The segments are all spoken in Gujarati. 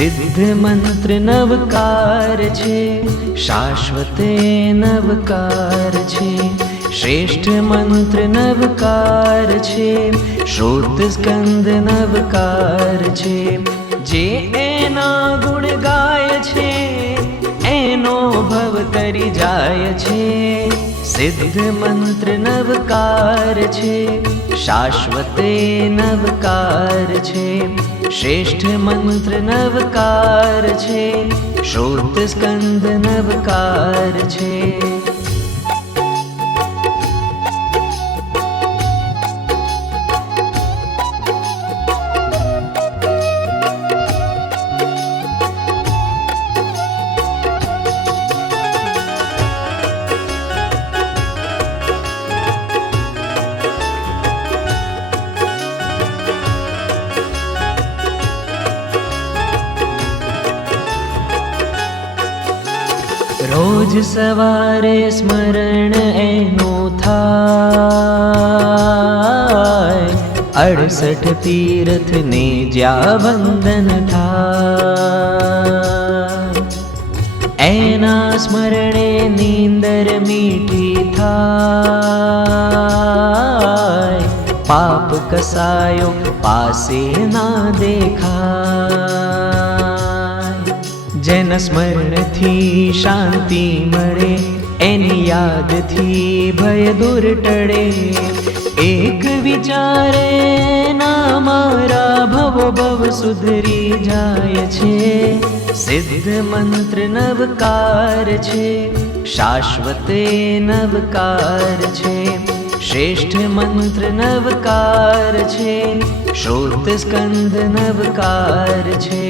સિદ્ધ મંત્ર નવકાર છે, શાશ્વતે નવકાર છે. શ્રેષ્ઠ મંત્ર નવકાર છે, શ્રોત સ્કંદ નવકાર છે. જે એના ગુણ ગાય છે એનો ભવ તરી જાય છે. સિદ્ધ મંત્ર નવકાર છે, શાશ્વતે નવકાર છે. શ્રેષ્ઠ મંત્ર નવકાર છે, શ્રોત સ્કંદ નવકાર છે. રોજ સવારે સ્મરણ એનું થાય, 68 તીર્થને જ્યાં વંદન થાય. એના સ્મરણે નીંદર મીઠી થાય, પાપ કસાયો પાસે ના દેખાય. જેના સ્મરણથી શાંતિ મળે, એની યાદથી ભય દૂર ટળે. એક વિચારે ના મારા ભવો ભવ સુધરી જાય છે. સિદ્ધ મંત્ર નવકાર છે, શાશ્વતે નવકાર છે. શ્રેષ્ઠ મંત્ર નવકાર છે, શ્રોત સ્કંદ નવકાર છે.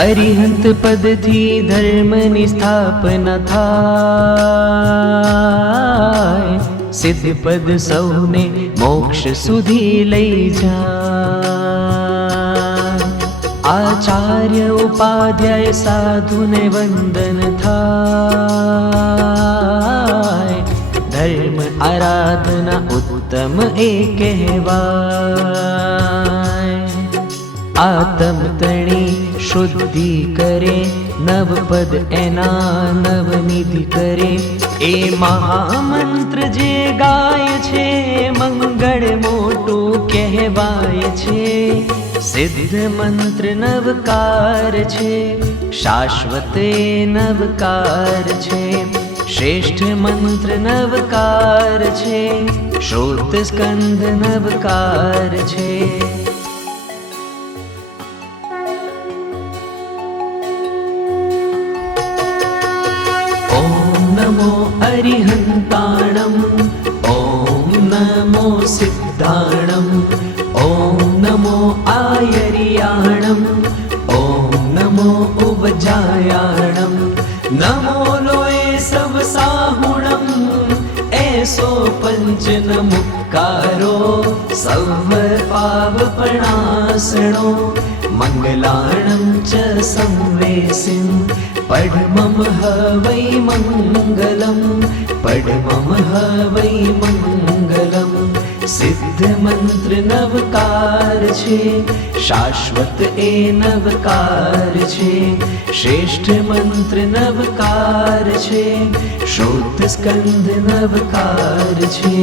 અરિહંત પદથી ધર્મની સ્થાપના થાય, સિદ્ધ પદ સૌને મોક્ષ સુધી લઈ જાય. આચાર્ય ઉપાધ્યાય સાધુને વંદન થાય, ધર્મ આરાધના ઉત્તમ એ કહેવાય. આતમ તણી શુદ્ધિ કરે, નવપદ એના નવનિધિ કરે. એ મહામંત્ર જે ગાય છે, મંગળ મોટું કહેવાય છે. સિદ્ધ મંત્ર નવકાર છે, શાશ્વતે નવકાર છે. શ્રેષ્ઠ મંત્ર નવકાર છે, શ્રોત સ્કંદ નવકાર છે. નમો અરિહંતાણમ, ઓમ નમો સિદ્ધાણમ, ઓમ નમો આયર્યાણમ, ઓમ નમો ઉપજાયાણમ. નમો લોએ સવ સાહુણમ, એસો પંચન મુક્કારો. સવ પાવપણાસણો, મંગલાણમ ચ સંવેસિમ. પડમમ હવૈ મંગલમ, પડમમ હવૈ મંગલમ. સિદ્ધ મંત્ર નવકાર છે, શાશ્વત એ નવકાર છે. શ્રેષ્ઠ મંત્ર નવકાર છે, શ્રોત સ્કંદ નવકાર છે.